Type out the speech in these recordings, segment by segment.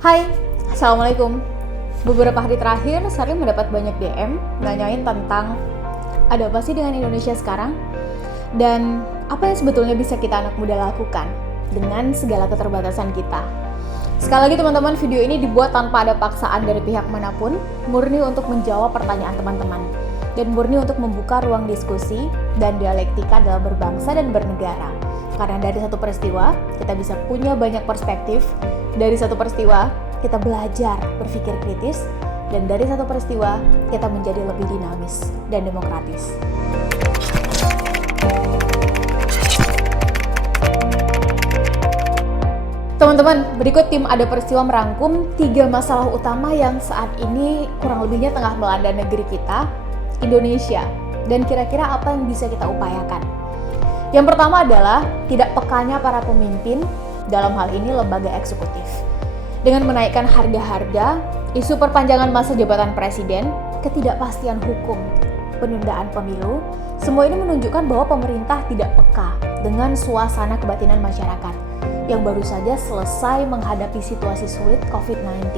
Hai, Assalamualaikum. Beberapa hari terakhir, saya mendapat banyak DM nanyain tentang ada apa sih dengan Indonesia sekarang dan apa yang sebetulnya bisa kita anak muda lakukan dengan segala keterbatasan kita. Sekali lagi teman-teman, video ini dibuat tanpa ada paksaan dari pihak manapun, murni untuk menjawab pertanyaan teman-teman dan murni untuk membuka ruang diskusi dan dialektika dalam berbangsa dan bernegara. Karena dari satu peristiwa, kita bisa punya banyak perspektif. Dari satu peristiwa, kita belajar berpikir kritis. Dan dari satu peristiwa, kita menjadi lebih dinamis dan demokratis. Teman-teman, berikut tim Ada Peristiwa merangkum 3 masalah utama yang saat ini kurang lebihnya tengah melanda negeri kita, Indonesia. Dan kira-kira apa yang bisa kita upayakan. Yang pertama adalah tidak pekanya para pemimpin, dalam hal ini lembaga eksekutif. Dengan menaikkan harga-harga, isu perpanjangan masa jabatan presiden, ketidakpastian hukum, penundaan pemilu, semua ini menunjukkan bahwa pemerintah tidak peka dengan suasana kebatinan masyarakat yang baru saja selesai menghadapi situasi sulit COVID-19.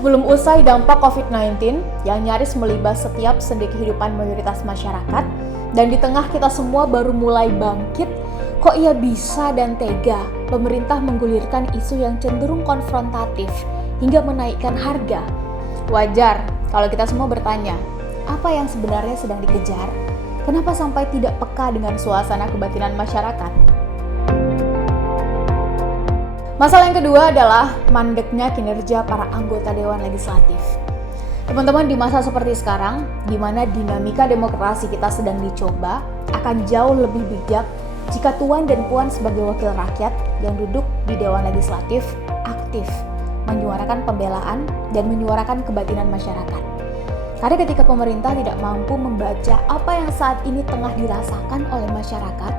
Belum usai dampak COVID-19 yang nyaris melibas setiap sendi kehidupan mayoritas masyarakat, dan di tengah kita semua baru mulai bangkit, kok ia bisa dan tega pemerintah menggulirkan isu yang cenderung konfrontatif hingga menaikkan harga? Wajar kalau kita semua bertanya, apa yang sebenarnya sedang dikejar? Kenapa sampai tidak peka dengan suasana kebatinan masyarakat? Masalah yang kedua adalah mandeknya kinerja para anggota Dewan Legislatif. Teman-teman, di masa seperti sekarang, di mana dinamika demokrasi kita sedang dicoba, akan jauh lebih bijak jika Tuan dan Puan sebagai wakil rakyat yang duduk di Dewan Legislatif aktif menyuarakan pembelaan dan menyuarakan kebatinan masyarakat. Karena ketika pemerintah tidak mampu membaca apa yang saat ini tengah dirasakan oleh masyarakat,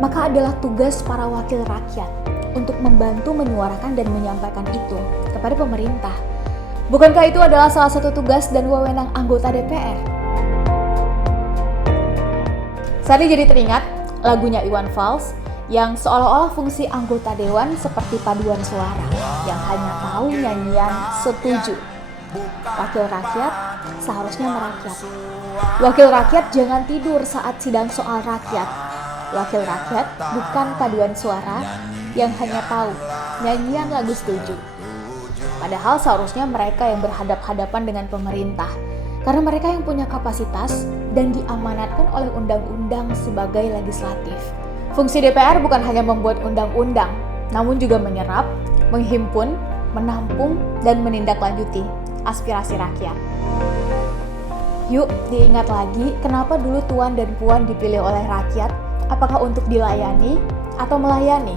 maka adalah tugas para wakil rakyat untuk membantu menyuarakan dan menyampaikan itu kepada pemerintah. Bukankah itu adalah salah satu tugas dan wewenang anggota DPR? Saya jadi teringat lagunya Iwan Fals yang seolah-olah fungsi anggota dewan seperti paduan suara yang hanya tahu nyanyian setuju. Wakil rakyat seharusnya merakyat. Wakil rakyat jangan tidur saat sidang soal rakyat. Wakil rakyat bukan paduan suara yang hanya tahu nyanyian lagu setuju. Padahal seharusnya mereka yang berhadap-hadapan dengan pemerintah, karena mereka yang punya kapasitas dan diamanatkan oleh undang-undang sebagai legislatif. Fungsi DPR bukan hanya membuat undang-undang, namun juga menyerap, menghimpun, menampung, dan menindaklanjuti aspirasi rakyat. Yuk diingat lagi kenapa dulu Tuan dan Puan dipilih oleh rakyat, apakah untuk dilayani atau melayani?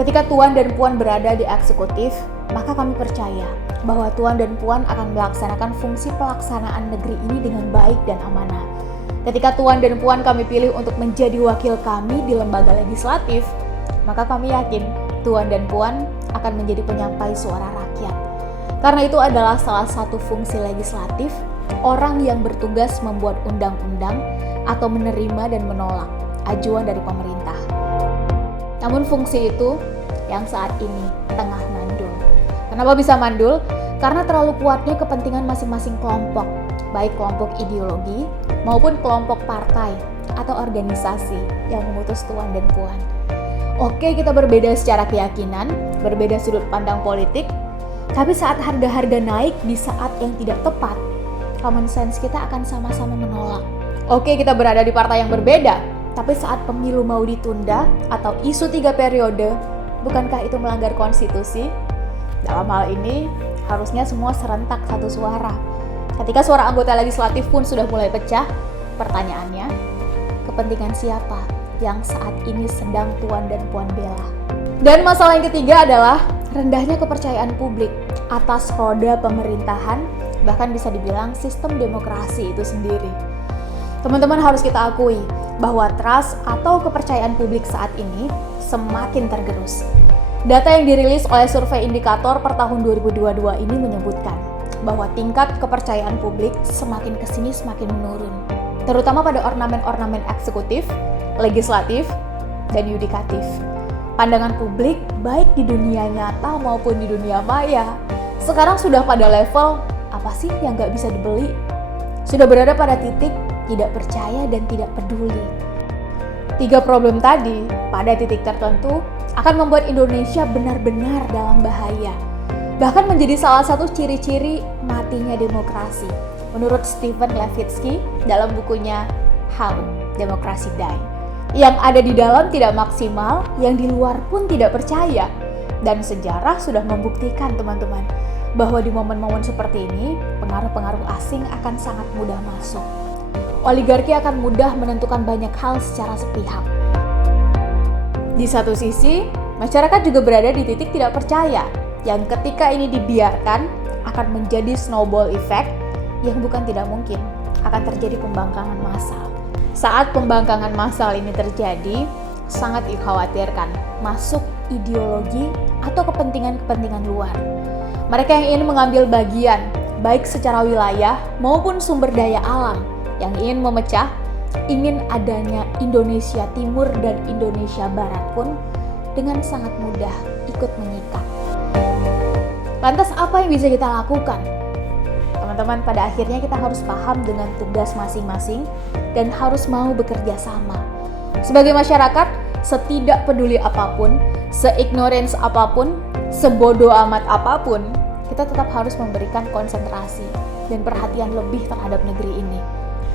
Ketika Tuan dan Puan berada di eksekutif, maka kami percaya bahwa Tuan dan Puan akan melaksanakan fungsi pelaksanaan negeri ini dengan baik dan amanah. Ketika Tuan dan Puan kami pilih untuk menjadi wakil kami di lembaga legislatif, maka kami yakin Tuan dan Puan akan menjadi penyampai suara rakyat. Karena itu adalah salah satu fungsi legislatif, orang yang bertugas membuat undang-undang atau menerima dan menolak ajuan dari pemerintah. Namun fungsi itu yang saat ini tengah mandul. Kenapa bisa mandul? Karena terlalu kuatnya kepentingan masing-masing kelompok, baik kelompok ideologi maupun kelompok partai atau organisasi yang memutus Tuan dan Puan. Oke, kita berbeda secara keyakinan, berbeda sudut pandang politik, tapi saat harga-harga naik di saat yang tidak tepat, common sense kita akan sama-sama menolak. Oke, kita berada di partai yang berbeda, tapi saat pemilu mau ditunda atau isu 3 periode, bukankah itu melanggar konstitusi? Dalam hal ini, harusnya semua serentak satu suara. Ketika suara anggota legislatif pun sudah mulai pecah, pertanyaannya, kepentingan siapa yang saat ini sedang Tuan dan Puan bela? Dan masalah yang ketiga adalah rendahnya kepercayaan publik atas roda pemerintahan, bahkan bisa dibilang sistem demokrasi itu sendiri. Teman-teman, harus kita akui bahwa trust atau kepercayaan publik saat ini semakin tergerus. Data yang dirilis oleh survei indikator per tahun 2022 ini menyebutkan bahwa tingkat kepercayaan publik semakin kesini semakin menurun, terutama pada ornamen-ornamen eksekutif, legislatif, dan yudikatif. Pandangan publik, baik di dunia nyata maupun di dunia maya, sekarang sudah pada level, apa sih yang nggak bisa dibeli? Sudah berada pada titik tidak percaya dan tidak peduli. 3 problem tadi, pada titik tertentu, akan membuat Indonesia benar-benar dalam bahaya. Bahkan menjadi salah satu ciri-ciri matinya demokrasi. Menurut Stephen Levitsky dalam bukunya How Democracy Die. Yang ada di dalam tidak maksimal, yang di luar pun tidak percaya. Dan sejarah sudah membuktikan teman-teman, bahwa di momen-momen seperti ini, pengaruh-pengaruh asing akan sangat mudah masuk. Oligarki akan mudah menentukan banyak hal secara sepihak. Di satu sisi, masyarakat juga berada di titik tidak percaya, yang ketika ini dibiarkan akan menjadi snowball effect yang bukan tidak mungkin akan terjadi pembangkangan massal. Saat pembangkangan massal ini terjadi, sangat dikhawatirkan masuk ideologi atau kepentingan-kepentingan luar. Mereka yang ingin mengambil bagian, baik secara wilayah maupun sumber daya alam, yang ingin memecah, ingin adanya Indonesia Timur dan Indonesia Barat pun dengan sangat mudah ikut mengikat. Lantas apa yang bisa kita lakukan? Teman-teman, pada akhirnya kita harus paham dengan tugas masing-masing dan harus mau bekerja sama. Sebagai masyarakat, setidak peduli apapun, se-ignorance apapun, sebodoh amat apapun, kita tetap harus memberikan konsentrasi dan perhatian lebih terhadap negeri ini.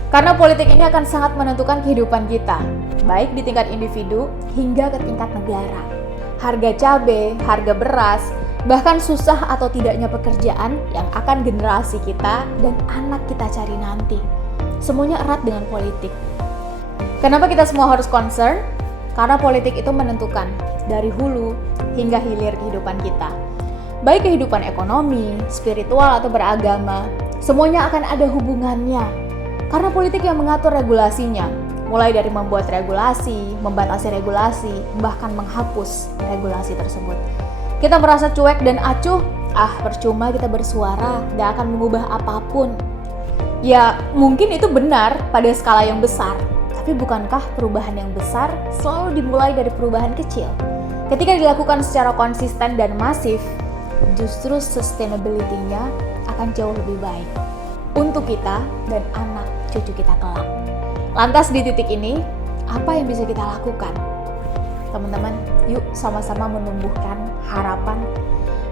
Karena politik ini akan sangat menentukan kehidupan kita, baik di tingkat individu hingga ke tingkat negara. Harga cabai, harga beras, bahkan susah atau tidaknya pekerjaan yang akan generasi kita dan anak kita cari nanti. Semuanya erat dengan politik. Kenapa kita semua harus concern? Karena politik itu menentukan dari hulu hingga hilir kehidupan kita. Baik kehidupan ekonomi, spiritual atau beragama, semuanya akan ada hubungannya. Karena politik yang mengatur regulasinya, mulai dari membuat regulasi, membatasi regulasi, bahkan menghapus regulasi tersebut. Kita merasa cuek dan acuh, percuma kita bersuara, tidak akan mengubah apapun. Ya, mungkin itu benar pada skala yang besar, tapi bukankah perubahan yang besar selalu dimulai dari perubahan kecil? Ketika dilakukan secara konsisten dan masif, justru sustainability-nya akan jauh lebih baik untuk kita dan anak cucu kita kelak. Lantas di titik ini, apa yang bisa kita lakukan? Teman-teman, yuk sama-sama menumbuhkan harapan.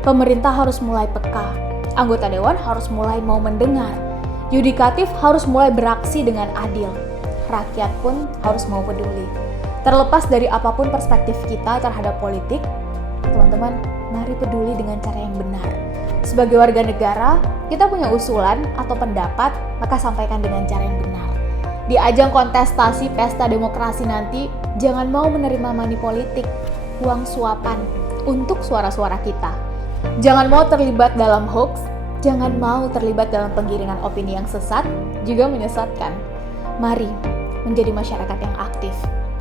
Pemerintah harus mulai peka, anggota dewan harus mulai mau mendengar, yudikatif harus mulai beraksi dengan adil, rakyat pun harus mau peduli. Terlepas dari apapun perspektif kita terhadap politik, teman-teman, mari peduli dengan cara yang benar. Sebagai warga negara, kita punya usulan atau pendapat, maka sampaikan dengan cara yang benar. Di ajang kontestasi pesta demokrasi nanti, jangan mau menerima money politik, uang suapan untuk suara-suara kita. Jangan mau terlibat dalam hoax, jangan mau terlibat dalam penggiringan opini yang sesat, juga menyesatkan. Mari menjadi masyarakat yang aktif.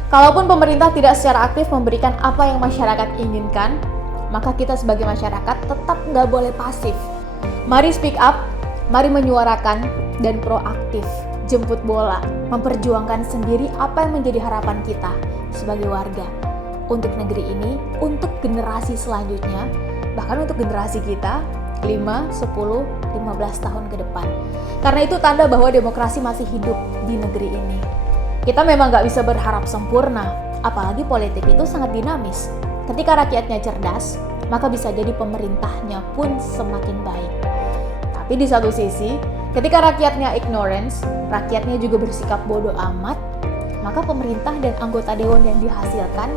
Kalaupun pemerintah tidak secara aktif memberikan apa yang masyarakat inginkan, maka kita sebagai masyarakat tetap nggak boleh pasif. Mari speak up, mari menyuarakan dan proaktif. Jemput bola, memperjuangkan sendiri apa yang menjadi harapan kita sebagai warga untuk negeri ini, untuk generasi selanjutnya, bahkan untuk generasi kita 5, 10, 15 tahun ke depan. Karena itu tanda bahwa demokrasi masih hidup di negeri ini. Kita memang gak bisa berharap sempurna, apalagi politik itu sangat dinamis. Ketika rakyatnya cerdas, maka bisa jadi pemerintahnya pun semakin baik. Tapi di satu sisi, ketika rakyatnya ignorance, rakyatnya juga bersikap bodoh amat, maka pemerintah dan anggota dewan yang dihasilkan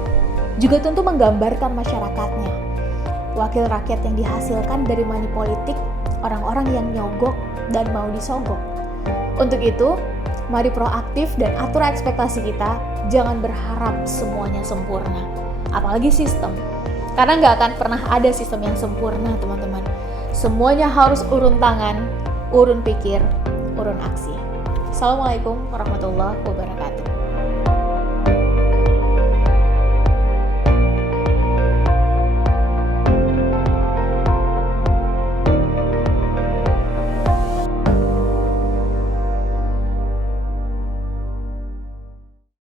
juga tentu menggambarkan masyarakatnya. Wakil rakyat yang dihasilkan dari money politik, orang-orang yang nyogok dan mau disogok. Untuk itu, mari proaktif dan atur ekspektasi kita, jangan berharap semuanya sempurna. Apalagi sistem. Karena nggak akan pernah ada sistem yang sempurna, teman-teman. Semuanya harus urun tangan, urun pikir, urun aksi. Assalamualaikum warahmatullahi wabarakatuh.